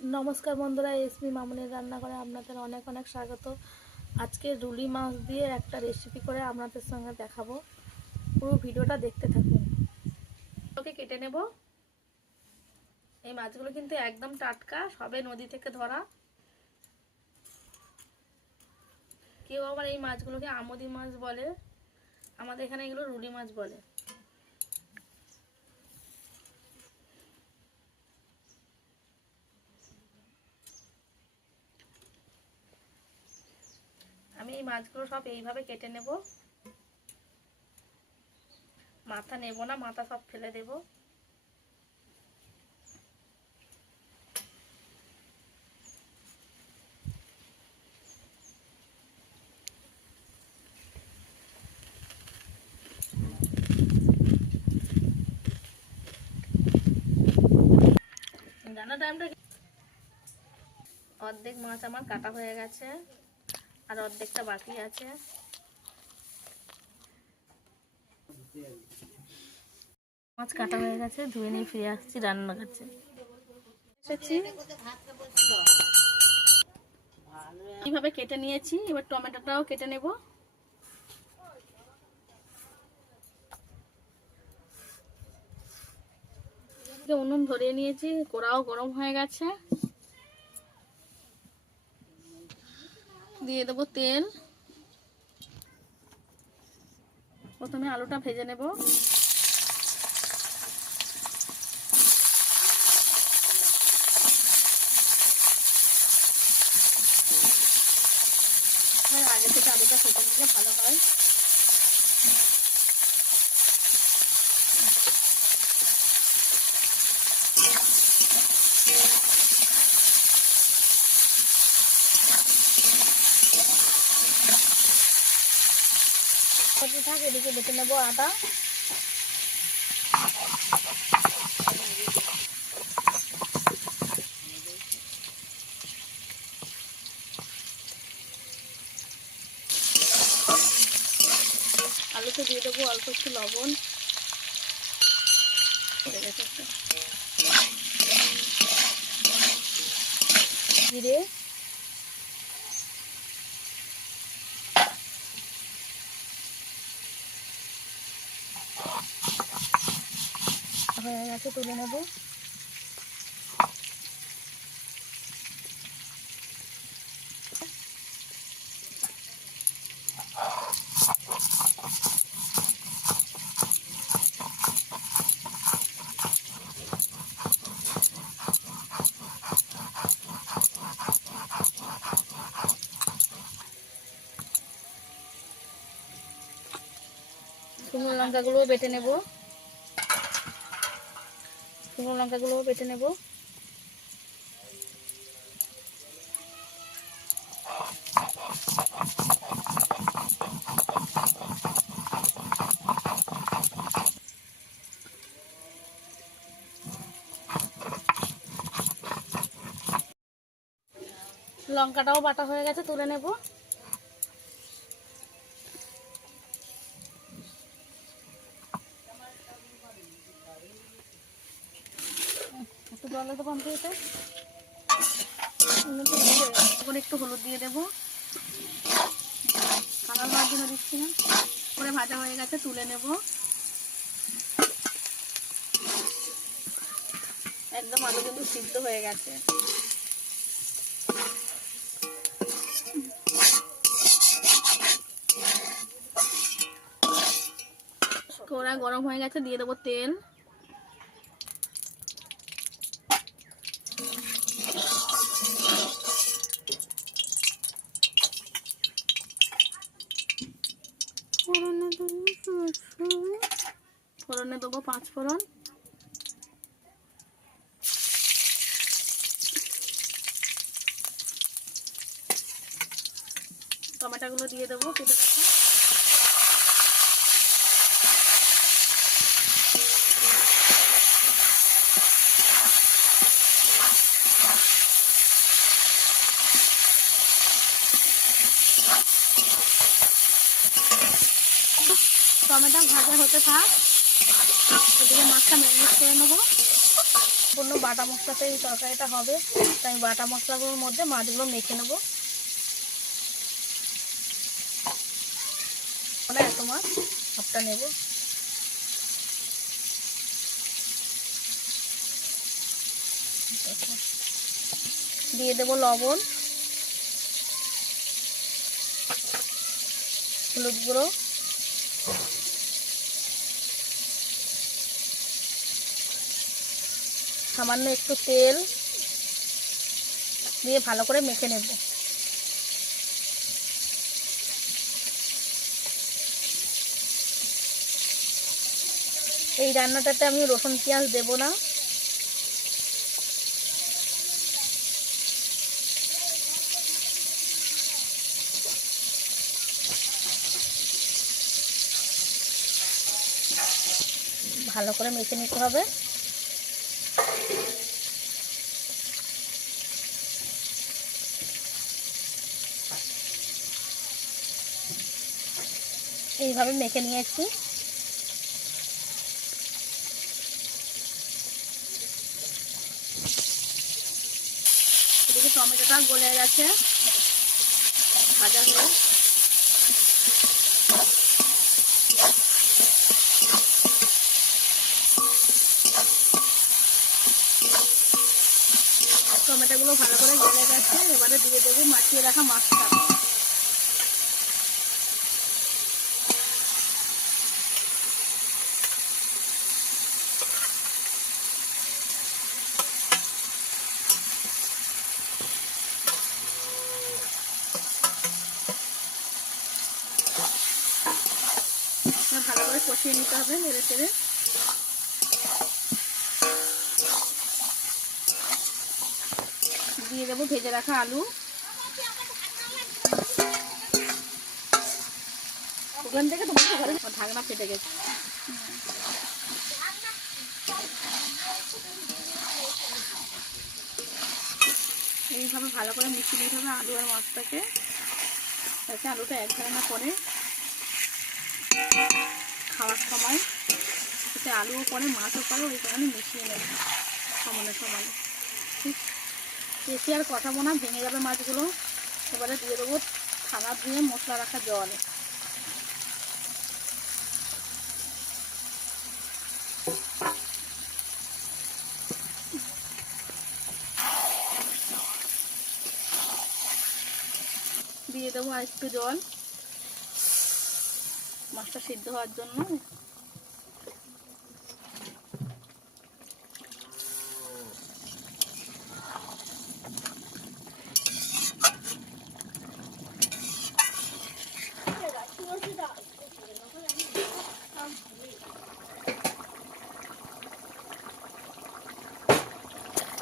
নমস্কার বন্ধুরা, এসমি মামুনের রান্নাঘরে আপনাদের অনেক অনেক স্বাগত। আজকে রুলি মাছ দিয়ে একটা রেসিপি করে আপনাদের সঙ্গে দেখাবো। পুরো ভিডিওটা দেখতে থাকুন। ওকে কেটে নেব। এই মাছগুলো কিন্তু একদম টাটকা, সবে নদী থেকে ধরা। কেউ আবার এই মাছগুলোকে আমোদি মাছ বলে, আমাদের এখানে এগুলো রুলি মাছ বলে। আমি এই মাছগুলো সব এইভাবে কেটে নেব। মাথা নেব না, মাথা সব ফেলে দেব। জানা টাইমটা অর্ধেক মাছ আমার কাটা হয়ে গেছে, আর অর্ধেকটা বাকি আছে। মাছ কাটা হয়ে গেছে, ধুয়ে নিয়ে ফিরে আসছি রান্না কাছে। এইভাবে কেটে নিয়েছি, এবার টমেটোটাও কেটে নেব। উনুন ধরিয়ে নিয়েছি, কড়াও গরম হয়ে গেছে। দিয়ে দেবো তেল। প্রথমে আলুটা ভেজে নেব। আগে থেকে আলুটা ভেজে নিলে ভালো হয়। থাক, এদিকে বেটে নেবো আটা। আলুতে দিয়ে দেবো অল্প একটু লবণ, জিরে, হয়ে গেছে, তুলে নেব। শুকনো লঙ্কাগুলোও বেটে নেব। শুকনো লঙ্কাগুলোও বেটে নেব। লঙ্কাটাও বাটা হয়ে গেছে, তুলে নেব। একটু জলে দেবো এটা, এখন একটু হলুদ দিয়ে দেবো। কালার হওয়ার জন্য দিচ্ছি না। করে ভাজা হয়ে গেছে, তুলে নেব। একদম আলু কিন্তু সিদ্ধ হয়ে গেছে। কড়া গরম হয়ে গেছে, দিয়ে দেবো তেল। ফোড়নে দেবো 5 ফোড়ন। টমেটোগুলো দিয়ে দেবো কেটে রাখা। টমেটো ভাজা হতে থাক, এদিকে মাছটা ম্যারিনেট করে নেবো। সম্পূর্ণ বাটা মশলাতে এই তরকারিটা হবে, তাই আমি বাটা মশলাগুলোর মধ্যে মাছগুলো মেখে নেব। এত মাছ সবটা নেব। দিয়ে দেব লবণ, হলুদ গুঁড়ো, সামান্য একটু তেল দিয়ে ভালো করে মেখে নেব। এই রান্নাটাতে আমি রসুন পেঁয়াজ দেব না। ভালো করে মেখে নিতে হবে। এইভাবে মেখে নিয়েছি। এদিকে টমেটোটা গলে গেছে, ভাজা হয়ে। টমেটোগুলো ভালো করে গলে গেছে, এবারে দিয়ে দেবো মাখিয়ে রাখা মাছটা। ভালো করে কষিয়ে নিতে হবে নেড়ে চেড়ে। দিয়ে দেবো ভেজে রাখা আলু। ওখান থেকে তোমার ঘরে ঢাকনা ফেটে গেছে। এইভাবে ভালো করে মিশিয়ে নিতে হবে আলু আর মাছটাকে, যাতে আলুটা এক ধরনের পরে খাওয়ার সময়, যাতে আলুও পরে মাছও পরে, ওই কারণে মিশিয়ে নেবে সমানে সমানে। ঠিক বেশি আর কষাবো না, ভেঙে যাবে মাছগুলো। এবারে দিয়ে দেবো থালা ধুয়ে মশলা রাখা জল। দিয়ে দেবো আর একটু জল মাছটা সিদ্ধ হওয়ার জন্য।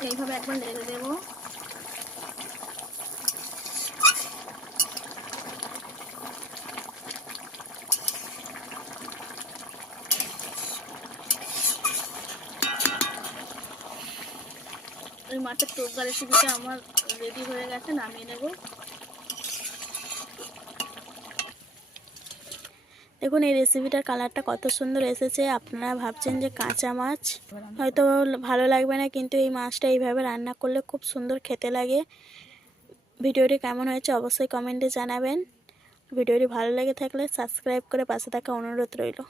এইভাবে একবার নেড়ে দেবো। এই মাছের টোকা রেসিপিটা আমার রেডি হয়ে গেছে, নামিয়ে নেব। দেখুন এই রেসিপিটার কালারটা কত সুন্দর এসেছে। আপনারা ভাবছেন যে কাঁচা মাছ হয়তো ভালো লাগবে না, কিন্তু এই মাছটা এইভাবে রান্না করলে খুব সুন্দর খেতে লাগে। ভিডিওটি কেমন হয়েছে অবশ্যই কমেন্টে জানাবেন। ভিডিওটি ভালো লেগে থাকলে সাবস্ক্রাইব করে পাশে থাকা অনুরোধ রইল।